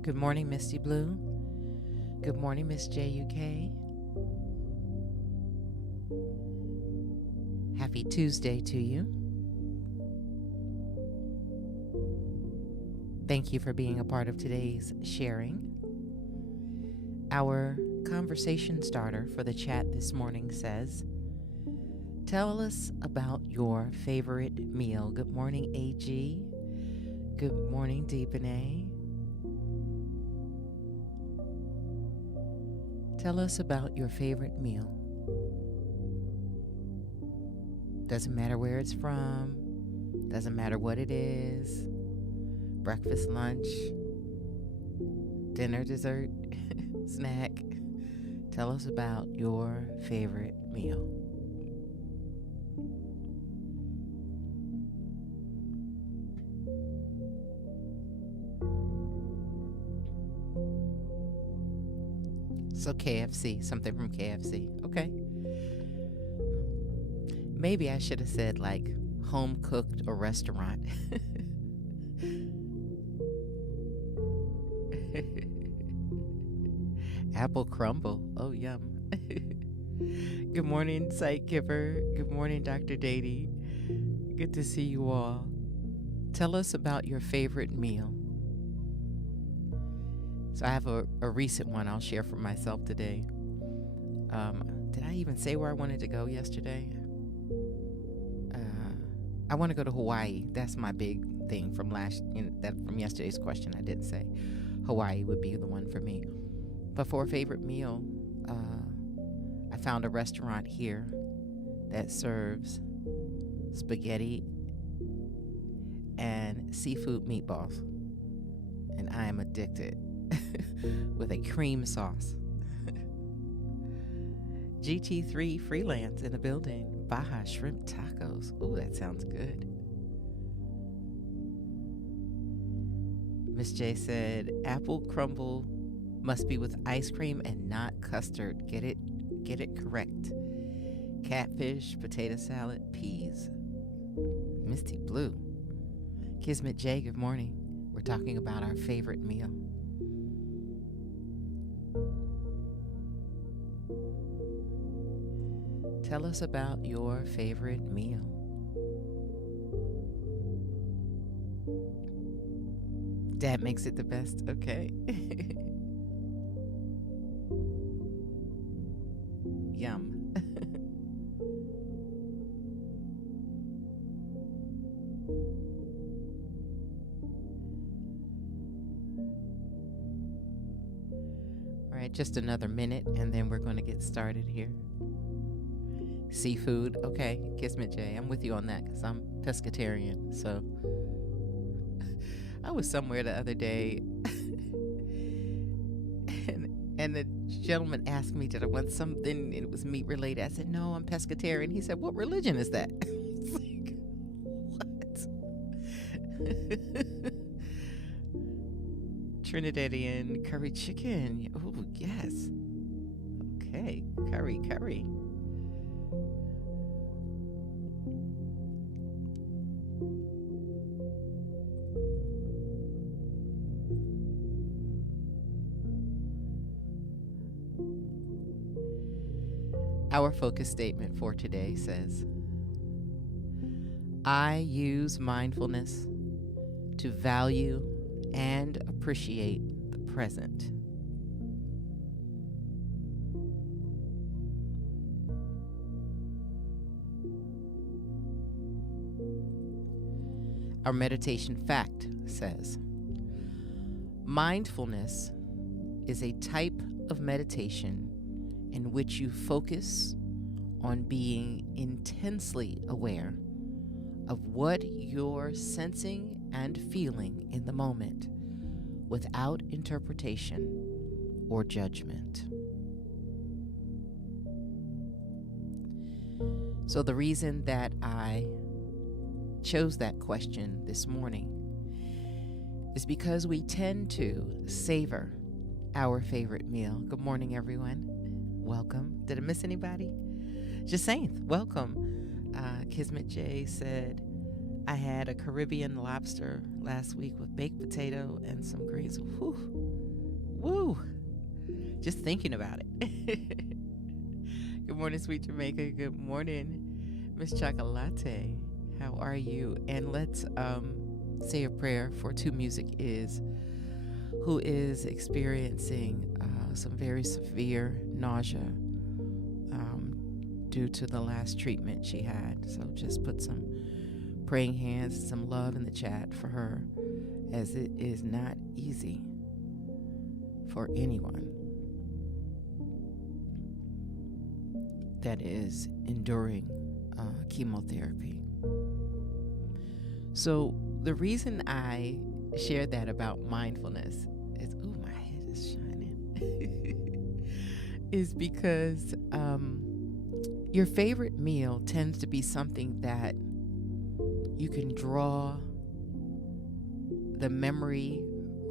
Good morning, Misty Blue. Good morning, Miss JUK. Happy Tuesday to you. Thank you for being a part of today's sharing. Our conversation starter for the chat this morning says, tell us about your favorite meal. Good morning, AG. Good morning, Deepanay. Tell us about your favorite meal. Doesn't matter where it's from. Doesn't matter what it is. Breakfast, lunch, dinner, dessert, snack. Tell us about your favorite meal. So KFC, something from KFC. Okay. Maybe I should have said like home cooked or restaurant. Apple crumble. Oh, yum. Good morning, Sight Giver. Good morning, Dr. Dady. Good to see you all. Tell us about your favorite meal. So I have a recent one I'll share for myself today. Did I even say where I wanted to go yesterday? I want to go to Hawaii. That's my big thing from from yesterday's question. I didn't say Hawaii would be the one for me. But for a favorite meal, I found a restaurant here that serves spaghetti and seafood meatballs, and I am addicted. With a cream sauce. GT3 Freelance in the building. Baja Shrimp Tacos. Ooh, that sounds good. Miss J said, apple crumble must be with ice cream and not custard. Get it correct. Catfish, potato salad, peas. Misty Blue. Kismet J, good morning. We're talking about our favorite meal. Tell us about your favorite meal. Dad makes it the best. Okay. Yum. All right, just another minute and then we're going to get started here. Seafood, okay, Kismet J, I'm with you on that because I'm pescatarian. So I was somewhere the other day and the gentleman asked me, did I want something, and it was meat related. I said, no, I'm pescatarian. He said, what religion is that? I was like, what? Trinidadian curry chicken. Oh, yes. Okay, curry. Our focus statement for today says, I use mindfulness to value and appreciate the present. Our meditation fact says, mindfulness is a type of meditation in which you focus on being intensely aware of what you're sensing and feeling in the moment without interpretation or judgment. So the reason that I chose that question this morning is because we tend to savor our favorite meal. Good morning, everyone. Welcome. Did I miss anybody? Just saying, welcome. Kismet J said, I had a Caribbean lobster last week with baked potato and some greens. Whew. Woo. Just thinking about it. Good morning, Sweet Jamaica. Good morning, Miss Chocolate. How are you? And let's say a prayer for Two Music Is, who is experiencing some very severe nausea due to the last treatment she had. So just put some praying hands, some love in the chat for her, as it is not easy for anyone that is enduring chemotherapy. So the reason I shared that about mindfulness is, ooh, my head is shining, is because your favorite meal tends to be something that you can draw the memory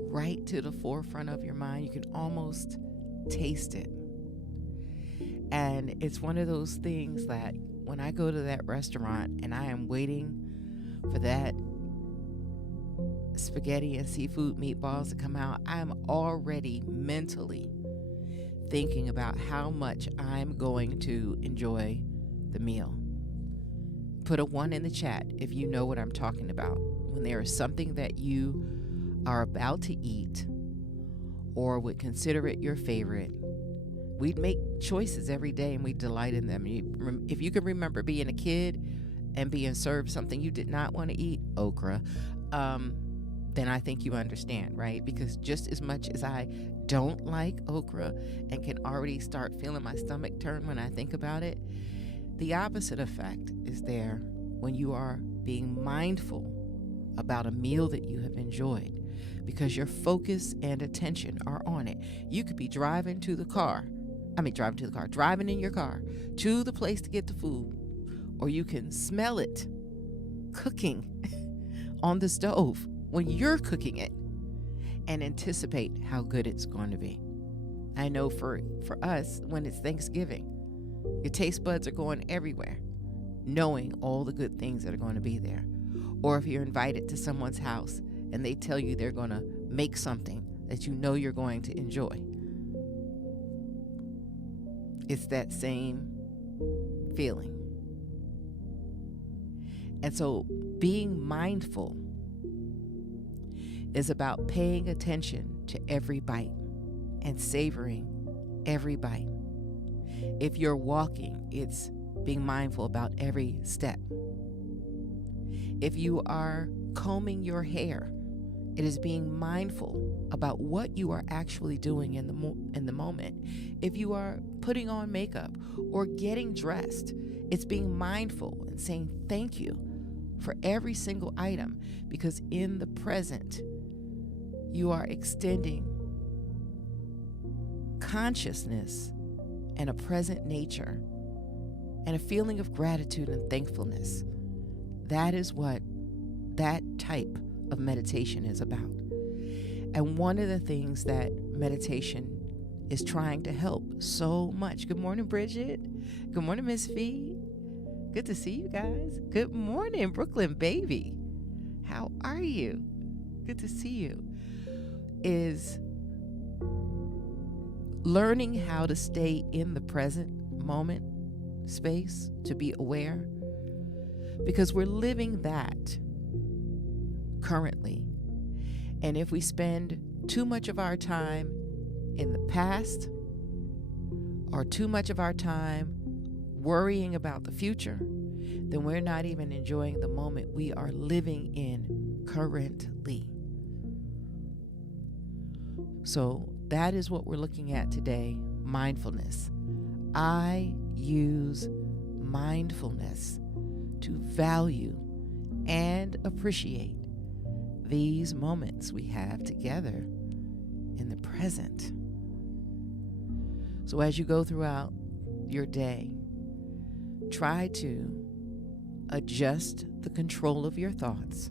right to the forefront of your mind. You can almost taste it. And it's one of those things that when I go to that restaurant and I am waiting for that spaghetti and seafood meatballs to come out, I'm already mentally thinking about how much I'm going to enjoy the meal. Put a 1 in the chat if you know what I'm talking about. When there is something that you are about to eat or would consider it your favorite, we'd make choices every day and we delight in them. If you can remember being a kid and being served something you did not want to eat, okra, then I think you understand, right? Because just as much as I don't like okra and can already start feeling my stomach turn when I think about it, the opposite effect is there when you are being mindful about a meal that you have enjoyed, because your focus and attention are on it. You could be driving in your car to the place to get the food, or you can smell it cooking on the stove when you're cooking it and anticipate how good it's going to be. I know for us, when it's Thanksgiving, your taste buds are going everywhere, knowing all the good things that are going to be there. Or if you're invited to someone's house and they tell you they're going to make something that you know you're going to enjoy. It's that same feeling. And so being mindful is about paying attention to every bite and savoring every bite. If you're walking, it's being mindful about every step. If you are combing your hair, it is being mindful about what you are actually doing in the moment. If you are putting on makeup or getting dressed, it's being mindful and saying thank you for every single item, because in the present, you are extending consciousness and a present nature and a feeling of gratitude and thankfulness. That is what that type of meditation is about. And one of the things that meditation is trying to help so much. Good morning, Bridget. Good morning, Miss Fee. Good to see you guys. Good morning, Brooklyn baby. How are you? Good to see you. Is learning how to stay in the present moment space, to be aware, because we're living that currently. And if we spend too much of our time in the past or too much of our time worrying about the future, then we're not even enjoying the moment we are living in currently. So that is what we're looking at today, mindfulness. I use mindfulness to value and appreciate these moments we have together in the present. So as you go throughout your day, try to adjust the control of your thoughts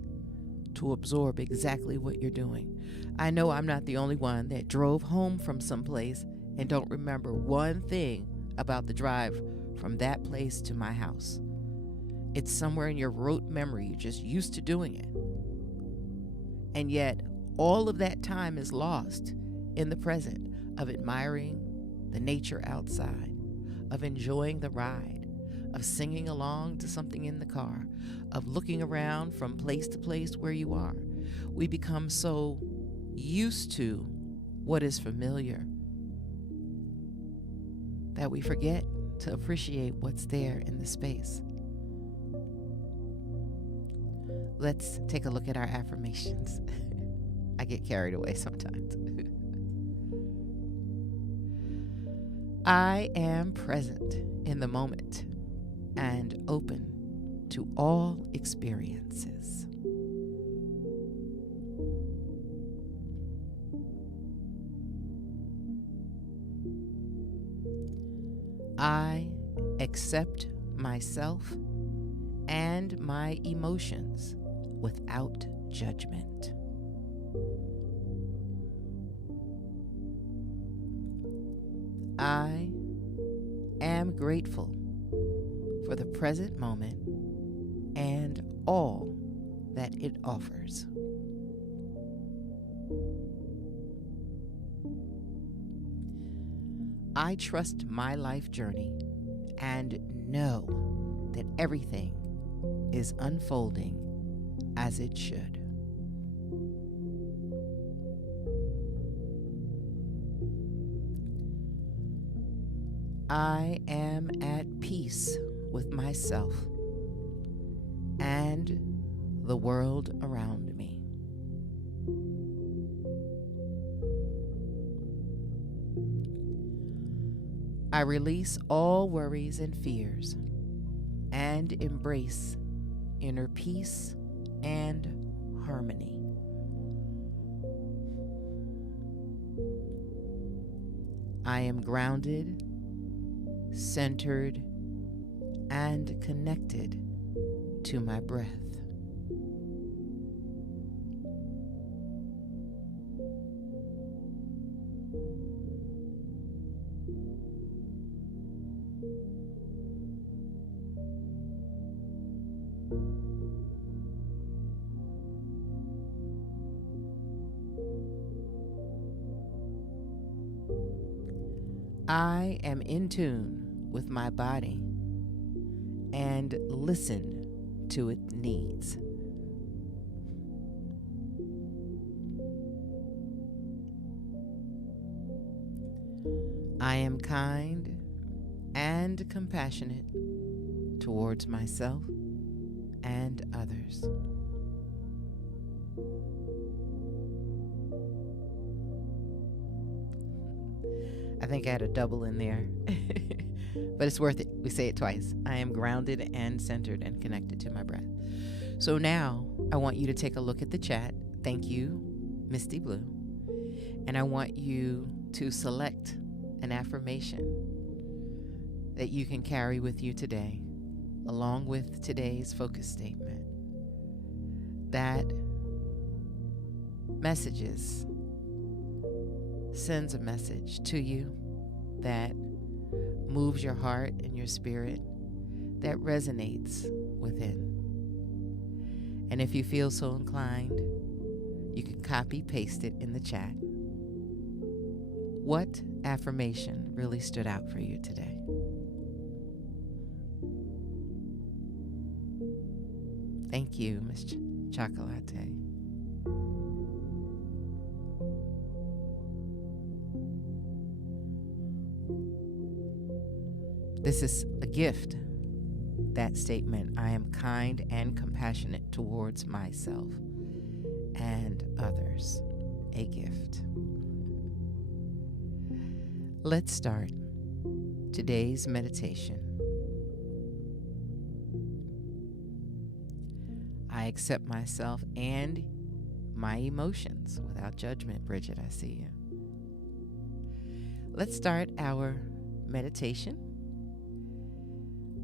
to absorb exactly what you're doing. I know I'm not the only one that drove home from someplace and don't remember one thing about the drive from that place to my house. It's somewhere in your rote memory. You're just used to doing it. And yet, all of that time is lost in the present of admiring the nature outside, of enjoying the ride, of singing along to something in the car, of looking around from place to place where you are. We become so used to what is familiar that we forget to appreciate what's there in the space. Let's take a look at our affirmations. I get carried away sometimes. I am present in the moment and open to all experiences. I accept myself and my emotions without judgment. I am grateful for the present moment and all that it offers. I trust my life journey and know that everything is unfolding as it should. I am at peace with myself and the world around me. I release all worries and fears and embrace inner peace and harmony. I am grounded, centered, and connected to my breath. I am in tune with my body and listen to its needs. I am kind and compassionate towards myself and others. I think I had a double in there, but it's worth it. We say it twice. I am grounded and centered and connected to my breath. So now I want you to take a look at the chat. Thank you, Misty Blue. And I want you to select an affirmation that you can carry with you today, along with today's focus statement, that sends a message to you that moves your heart and your spirit, that resonates within. And if you feel so inclined, you can copy paste it in the chat. What affirmation really stood out for you today? Thank you, Miss Chocolate. This is a gift, that statement. I am kind and compassionate towards myself and others. A gift. Let's start today's meditation. I accept myself and my emotions without judgment. Bridget, I see you. Let's start our meditation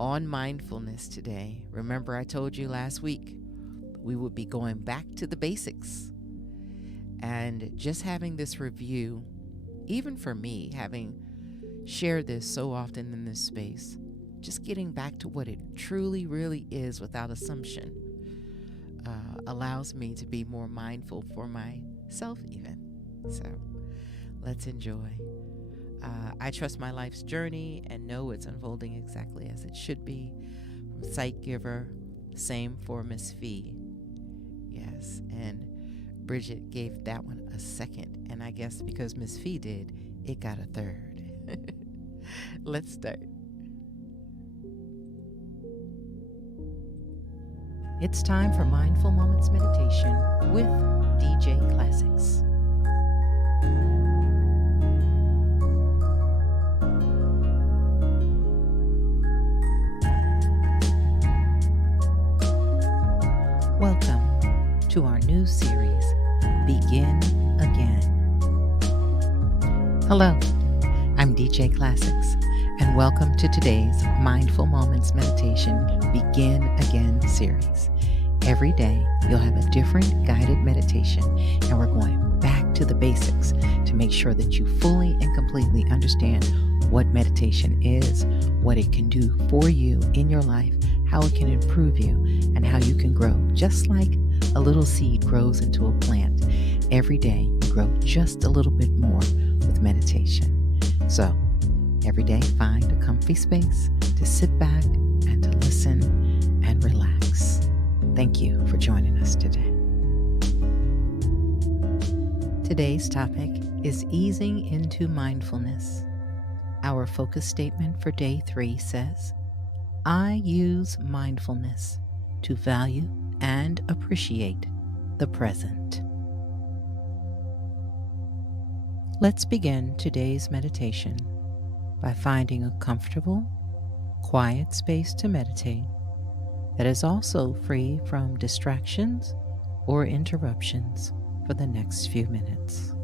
on mindfulness today. Remember, I told you last week we would be going back to the basics and just having this review, even for me, having shared this so often in this space, just getting back to what it truly, really is without assumption allows me to be more mindful for myself even. So let's enjoy. I trust my life's journey and know it's unfolding exactly as it should be. From Sight Giver, same for Miss Fee. Yes, and Bridget gave that one a second, and I guess because Miss Fee did, it got a third. Let's start. It's time for Mindful Moments Meditation with DJ Classics. Welcome to our new series, Begin Again. Hello, I'm DJ Classics, and welcome to today's Mindful Moments Meditation Begin Again series. Every day, you'll have a different guided meditation, and we're going back to the basics to make sure that you fully and completely understand what meditation is, what it can do for you in your life, how it can improve you, and how you can grow. Just like a little seed grows into a plant, every day you grow just a little bit more with meditation. So, every day find a comfy space to sit back and to listen and relax. Thank you for joining us today. Today's topic is easing into mindfulness. Our focus statement for day 3 says, I use mindfulness to value and appreciate the present. Let's begin today's meditation by finding a comfortable, quiet space to meditate that is also free from distractions or interruptions for the next few minutes.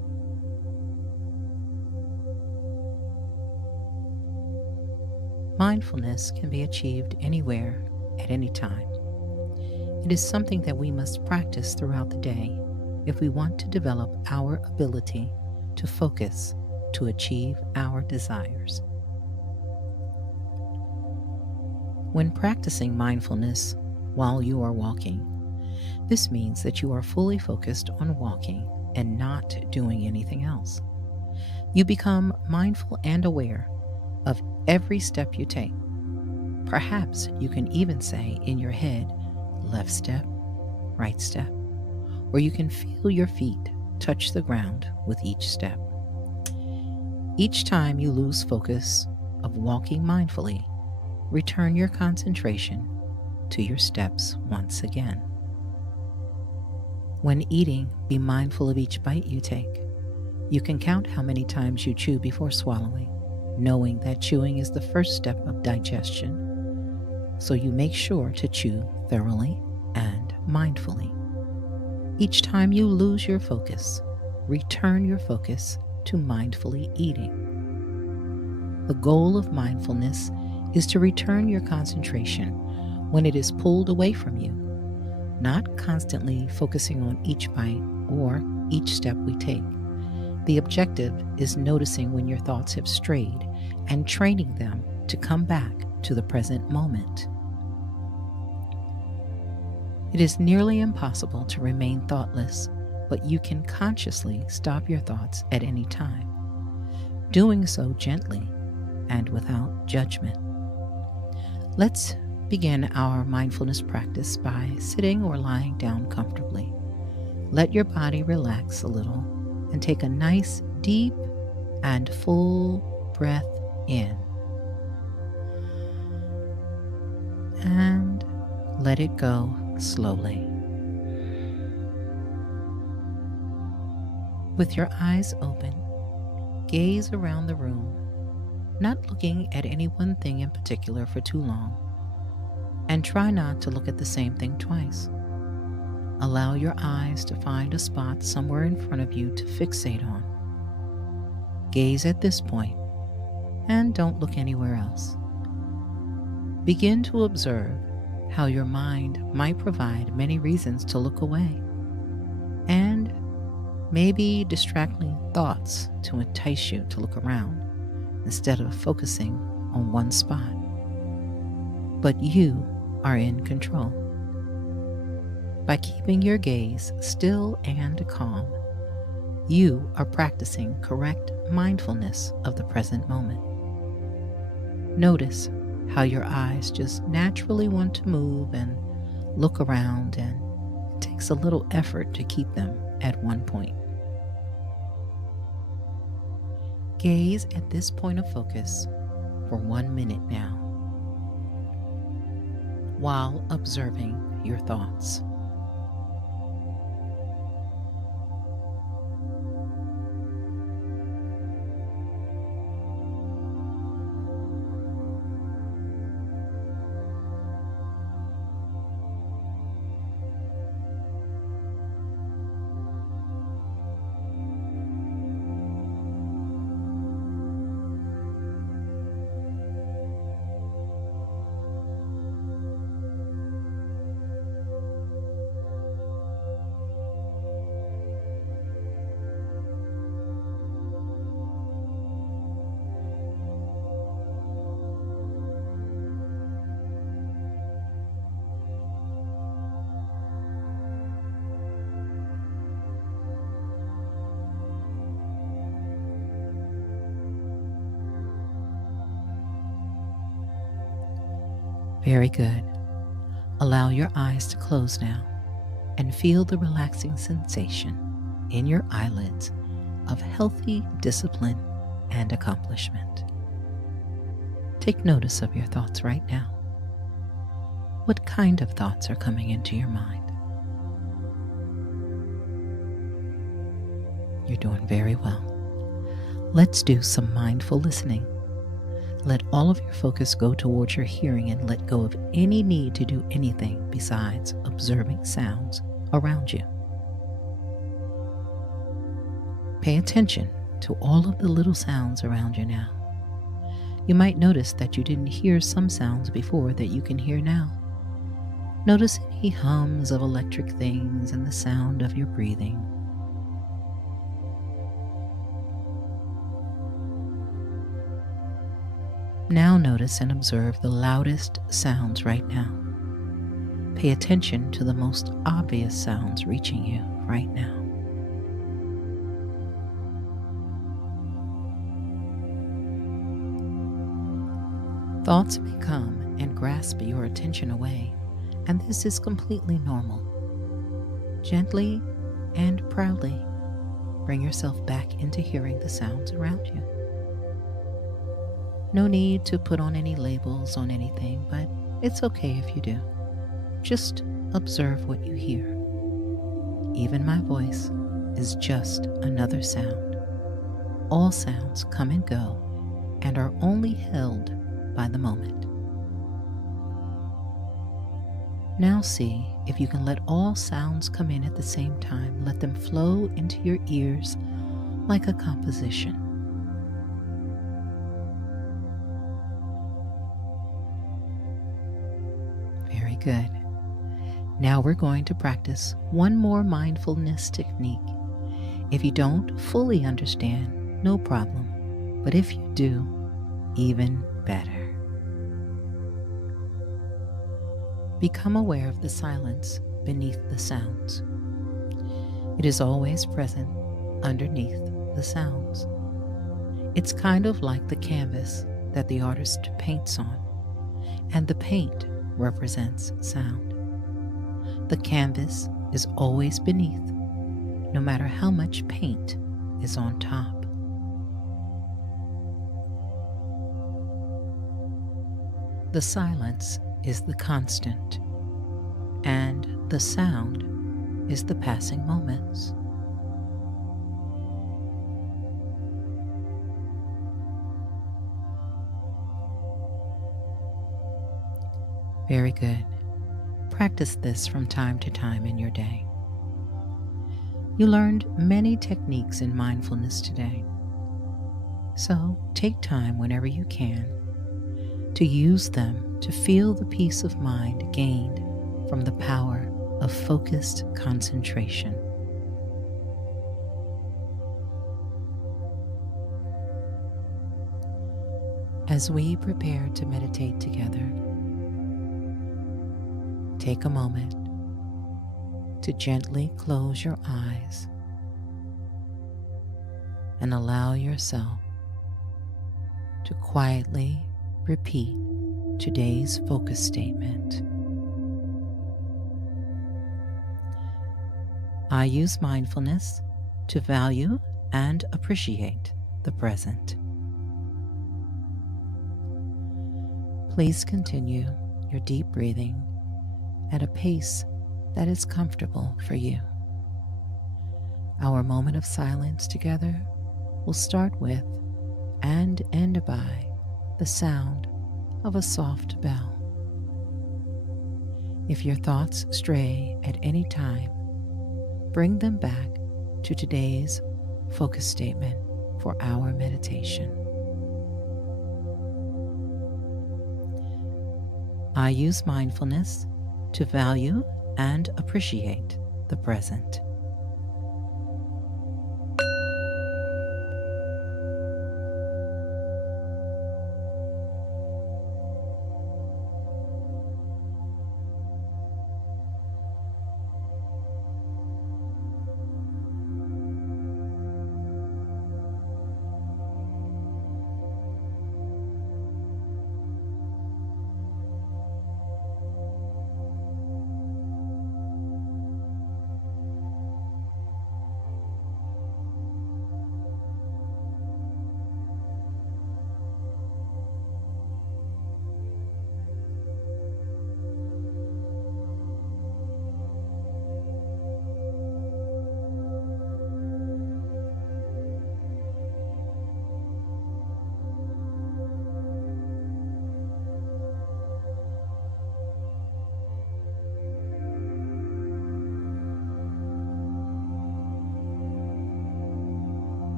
Mindfulness can be achieved anywhere, at any time. It is something that we must practice throughout the day if we want to develop our ability to focus to achieve our desires. When practicing mindfulness while you are walking, this means that you are fully focused on walking and not doing anything else. You become mindful and aware of every step you take. Perhaps you can even say in your head, left step, right step, or you can feel your feet touch the ground with each step. Each time you lose focus of walking mindfully, return your concentration to your steps once again. When eating, be mindful of each bite you take. You can count how many times you chew before swallowing, knowing that chewing is the first step of digestion. So you make sure to chew thoroughly and mindfully. Each time you lose your focus, return your focus to mindfully eating. The goal of mindfulness is to return your concentration when it is pulled away from you, not constantly focusing on each bite or each step we take. The objective is noticing when your thoughts have strayed and training them to come back to the present moment. It is nearly impossible to remain thoughtless, but you can consciously stop your thoughts at any time, doing so gently and without judgment. Let's begin our mindfulness practice by sitting or lying down comfortably. Let your body relax a little and take a nice, deep, and full breath in. And let it go slowly. With your eyes open, gaze around the room, not looking at any one thing in particular for too long, and try not to look at the same thing twice. Allow your eyes to find a spot somewhere in front of you to fixate on. Gaze at this point and don't look anywhere else. Begin to observe how your mind might provide many reasons to look away, and maybe distracting thoughts to entice you to look around instead of focusing on one spot. But you are in control. By keeping your gaze still and calm, you are practicing correct mindfulness of the present moment. Notice how your eyes just naturally want to move and look around, and it takes a little effort to keep them at one point. Gaze at this point of focus for 1 minute now, while observing your thoughts. Very good. Allow your eyes to close now and feel the relaxing sensation in your eyelids of healthy discipline and accomplishment. Take notice of your thoughts right now. What kind of thoughts are coming into your mind? You're doing very well. Let's do some mindful listening. Let all of your focus go towards your hearing and let go of any need to do anything besides observing sounds around you. Pay attention to all of the little sounds around you now. You might notice that you didn't hear some sounds before that you can hear now. Notice any hums of electric things and the sound of your breathing. Now notice and observe the loudest sounds right now. Pay attention to the most obvious sounds reaching you right now. Thoughts may come and grasp your attention away, and this is completely normal. Gently and proudly bring yourself back into hearing the sounds around you. No need to put on any labels on anything, but it's okay if you do. Just observe what you hear. Even my voice is just another sound. All sounds come and go and are only held by the moment. Now see if you can let all sounds come in at the same time. Let them flow into your ears like a composition. Very good. Now we're going to practice one more mindfulness technique. If you don't fully understand, no problem. But if you do, even better. Become aware of the silence beneath the sounds. It is always present underneath the sounds. It's kind of like the canvas that the artist paints on, and the paint represents sound. The canvas is always beneath, no matter how much paint is on top. The silence is the constant, and the sound is the passing moments. Very good. Practice this from time to time in your day. You learned many techniques in mindfulness today. So take time whenever you can to use them to feel the peace of mind gained from the power of focused concentration. As we prepare to meditate together, take a moment to gently close your eyes and allow yourself to quietly repeat today's focus statement. I use mindfulness to value and appreciate the present. Please continue your deep breathing at a pace that is comfortable for you. Our moment of silence together will start with and end by the sound of a soft bell. If your thoughts stray at any time, bring them back to today's focus statement for our meditation. I use mindfulness to value and appreciate the present.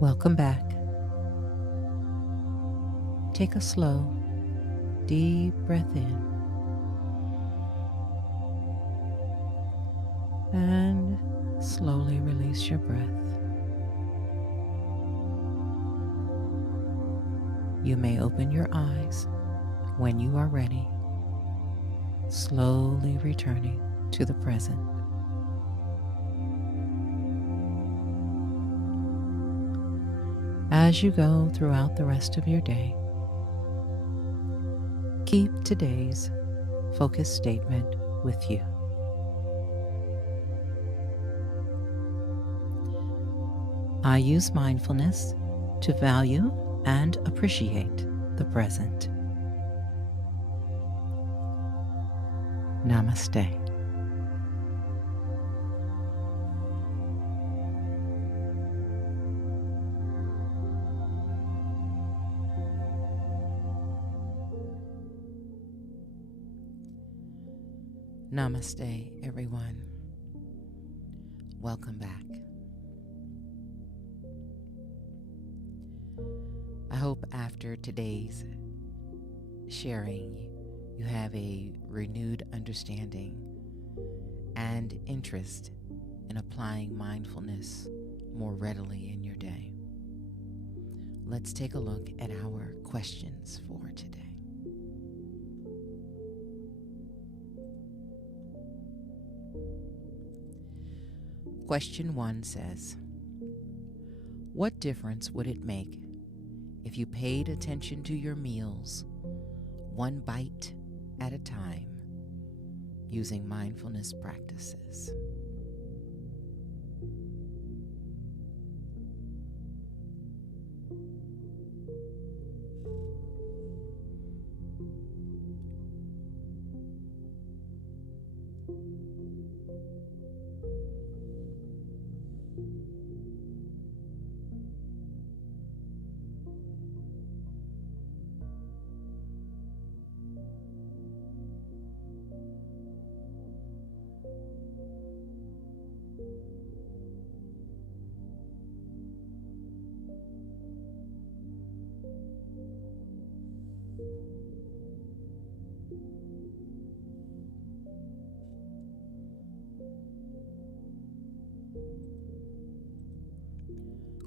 Welcome back. Take a slow, deep breath in and slowly release your breath. You may open your eyes when you are ready, slowly returning to the present. As you go throughout the rest of your day, keep today's focus statement with you. I use mindfulness to value and appreciate the present. Namaste. Namaste, everyone. Welcome back. I hope after today's sharing, you have a renewed understanding and interest in applying mindfulness more readily in your day. Let's take a look at our questions for today. Question 1 says, what difference would it make if you paid attention to your meals one bite at a time using mindfulness practices?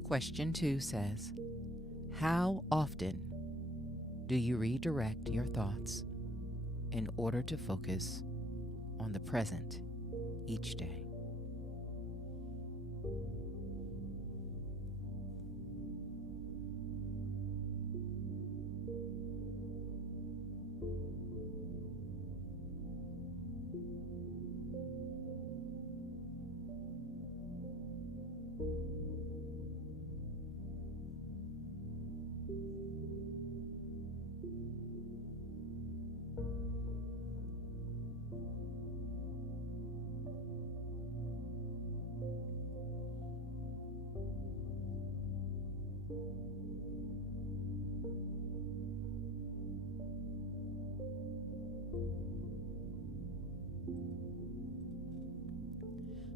Question 2 says, how often do you redirect your thoughts in order to focus on the present each day?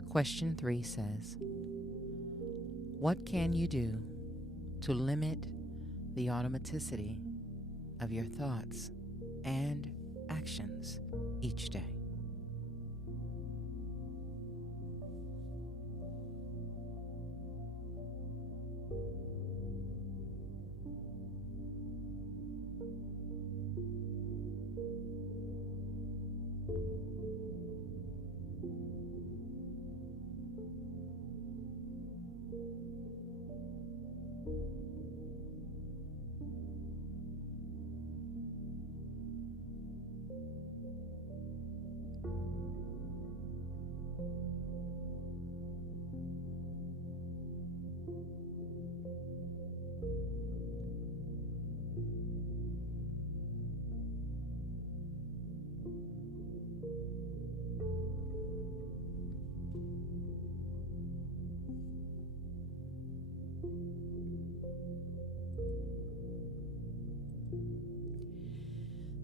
Question 3 says, what can you do to limit the automaticity of your thoughts and actions each day?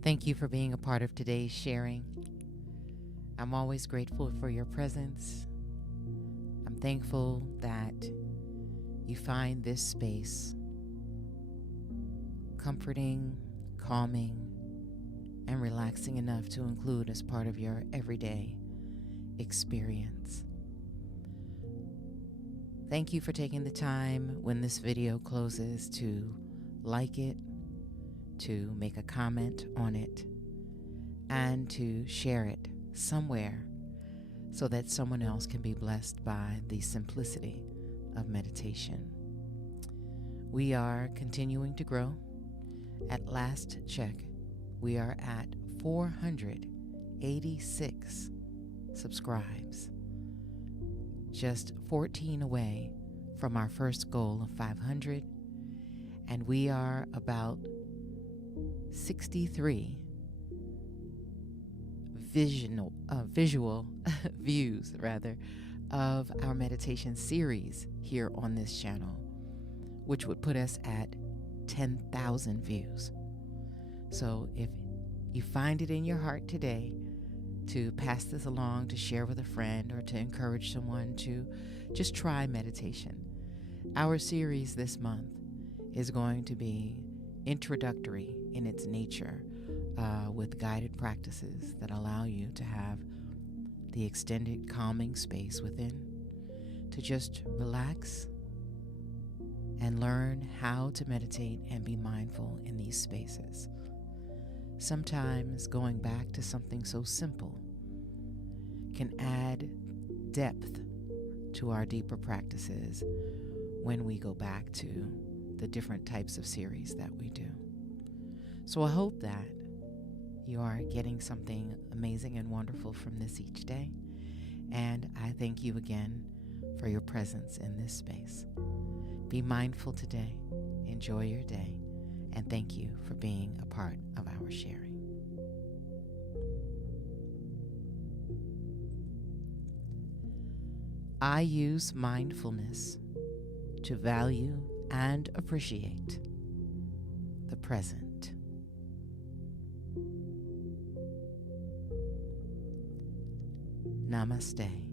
Thank you for being a part of today's sharing. I'm always grateful for your presence. I'm thankful that you find this space comforting, calming, and relaxing enough to include as part of your everyday experience. Thank you for taking the time when this video closes to like it, to make a comment on it, and to share it somewhere so that someone else can be blessed by the simplicity of meditation. We are continuing to grow. At last check, we are at 486 subscribes, just 14 away from our first goal of 500, and we are about 63 visual views of our meditation series here on this channel, which would put us at 10,000 views. So if you find it in your heart today to pass this along, to share with a friend, or to encourage someone to just try meditation, our series this month is going to be introductory in its nature, with guided practices that allow you to have the extended calming space within, to just relax and learn how to meditate and be mindful in these spaces. Sometimes going back to something so simple can add depth to our deeper practices when we go back to the different types of series that we do. So I hope that you are getting something amazing and wonderful from this each day. And I thank you again for your presence in this space. Be mindful today. Enjoy your day. And thank you for being a part of our sharing. I use mindfulness to value and appreciate the present. Namaste.